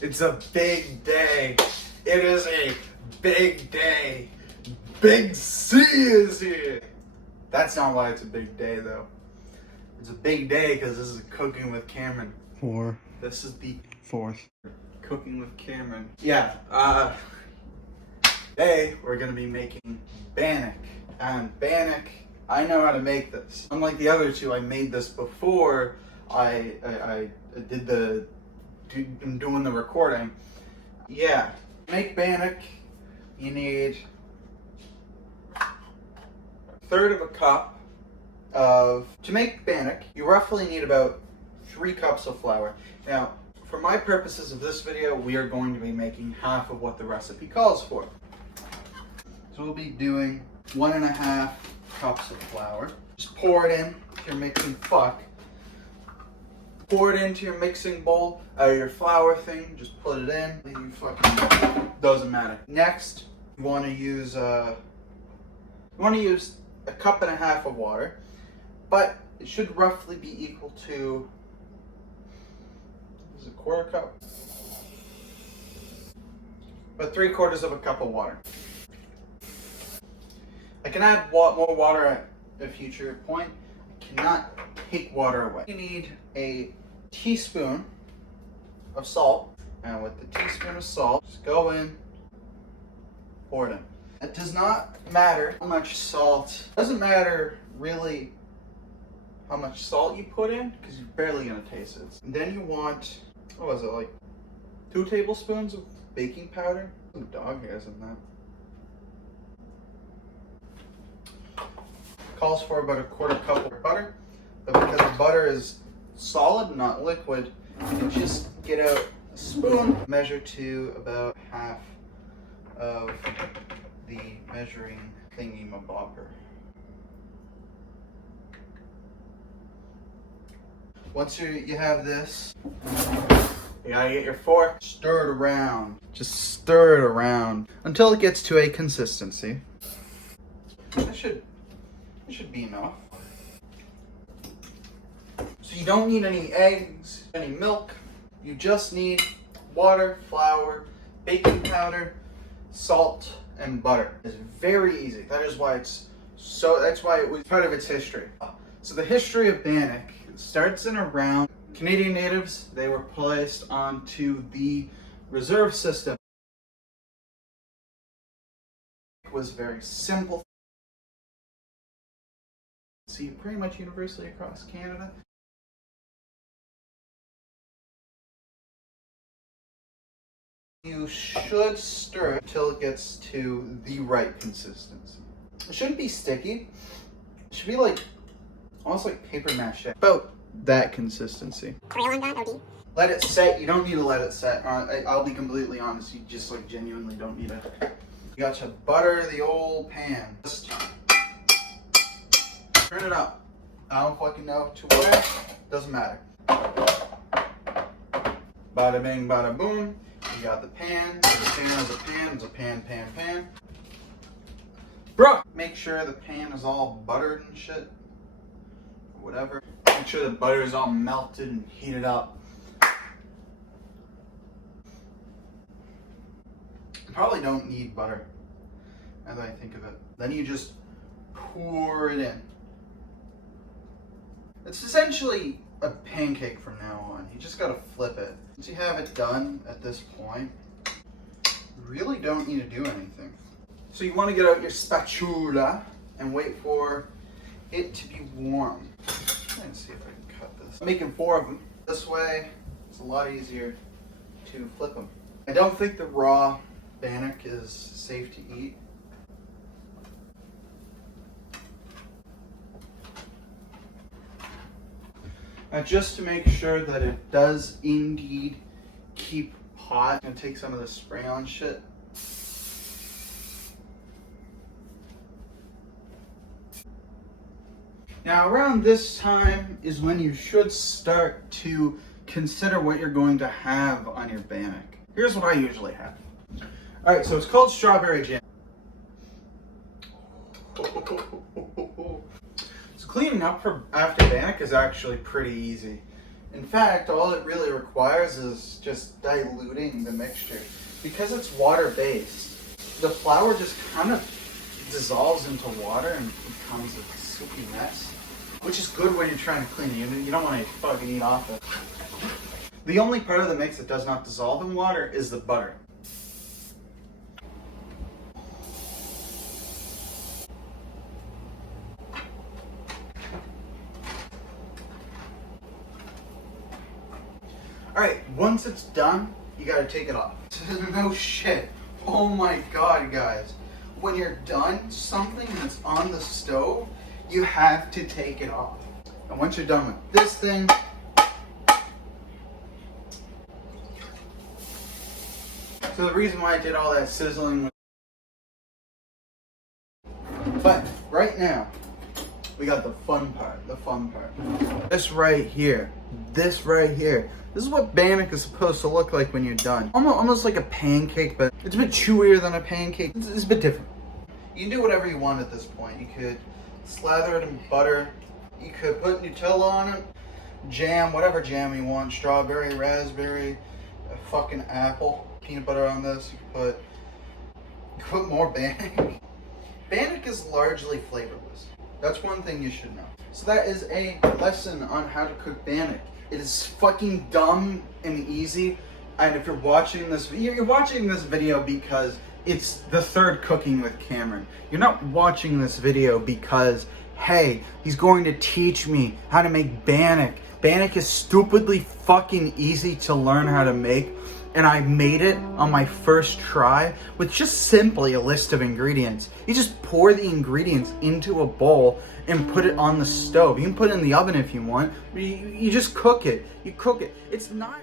It's a big day. It is a big day. Big C is here. That's not why it's a big day, though. It's a big day because this is Cooking with Cameron. This is the Fourth. Cooking with Cameron. Yeah, today we're going to be making bannock. And bannock, I know how to make this. Unlike the other two, I made this before I'm doing the recording. Yeah, to make bannock, you need a third of a cup to make bannock, you roughly need about 3 cups of flour. Now, for my purposes of this video, we are going to be making half of what the recipe calls for. So we'll be doing 1.5 cups of flour. Just pour it in to your mixing Pour it into your mixing bowl, your flour thing, just put it in. You fucking, doesn't matter. Next, you want to use a cup and a half of water, but it should roughly be equal to, is it a quarter cup? About 3/4 of a cup of water. I can add more water at a future point. I cannot take water away. You need a teaspoon of salt, and with the teaspoon of salt, just go in, pour it in. It does not matter how much salt, doesn't matter really how much salt you put in, because you're barely gonna taste it. And then you want, what was it, like 2 tablespoons of baking powder? Some dog hairs in that. Calls for about 1/4 cup of butter, but because the butter is solid, not liquid, you can just get out a spoon, measure to about half of the measuring thingy-mabobber. Once you have this, you gotta get your fork, stir it around. Just stir it around until it gets to a consistency. That should be enough. So you don't need any eggs, any milk. You just need water, flour, baking powder, salt, and butter. It's very easy. That's why it was part of its history. So the history of bannock starts in around Canadian natives. They were placed onto the reserve system. It was very simple. See, pretty much universally across Canada. You should stir it until it gets to the right consistency. It shouldn't be sticky. It should be like, almost like paper mache. About that consistency. Let it set. You don't need to let it set. I'll be completely honest. You just like genuinely don't need it. You got to butter the old pan. Just turn it up. I don't fucking know to where. Doesn't matter. Bada bing, bada boom. You got the pan. The pan is a pan. It's a pan. Bruh! Make sure the pan is all buttered and shit. Or whatever. Make sure the butter is all melted and heated up. You probably don't need butter, now that I think of it. Then you just pour it in. It's essentially a pancake from now on. You just gotta flip it. Once you have it done at this point, you really don't need to do anything. So you want to get out your spatula and wait for it to be warm. Let's see if I can cut this. I'm making 4 of them. This way, it's a lot easier to flip them. I don't think the raw bannock is safe to eat. Now, just to make sure that it does indeed keep hot, I'm gonna take some of the spray on shit. Now, around this time is when you should start to consider what you're going to have on your bannock. Here's what I usually have. All right, so it's called strawberry jam. So cleaning up for after bannock is actually pretty easy. In fact, all it really requires is just diluting the mixture. Because it's water-based, the flour just kind of dissolves into water and becomes a soupy mess. Which is good when you're trying to clean it. You don't want to fucking eat off it. The only part of the mix that does not dissolve in water is the butter. Alright, once it's done, you gotta take it off. No shit. Oh my god, guys. When you're done, something that's on the stove, you have to take it off. And once you're done with this thing, so the reason why I did all that sizzling was, but right now, we got the fun part, This right here, this is what bannock is supposed to look like when you're done. Almost like a pancake, but it's a bit chewier than a pancake. It's a bit different. You can do whatever you want at this point. You could slather it in butter. You could put Nutella on it, jam, whatever jam you want, strawberry, raspberry, a fucking apple, peanut butter on this. You could put more bannock. Bannock is largely flavorless. That's one thing you should know. So that is a lesson on how to cook bannock. It is fucking dumb and easy. And if you're watching this video because it's the third cooking with Cameron. You're not watching this video because, hey, he's going to teach me how to make bannock. Bannock is stupidly fucking easy to learn how to make. And I made it on my first try with just simply a list of ingredients. You just pour the ingredients into a bowl and put it on the stove. You can put it in the oven if you want, but you just cook it. You cook it. It's not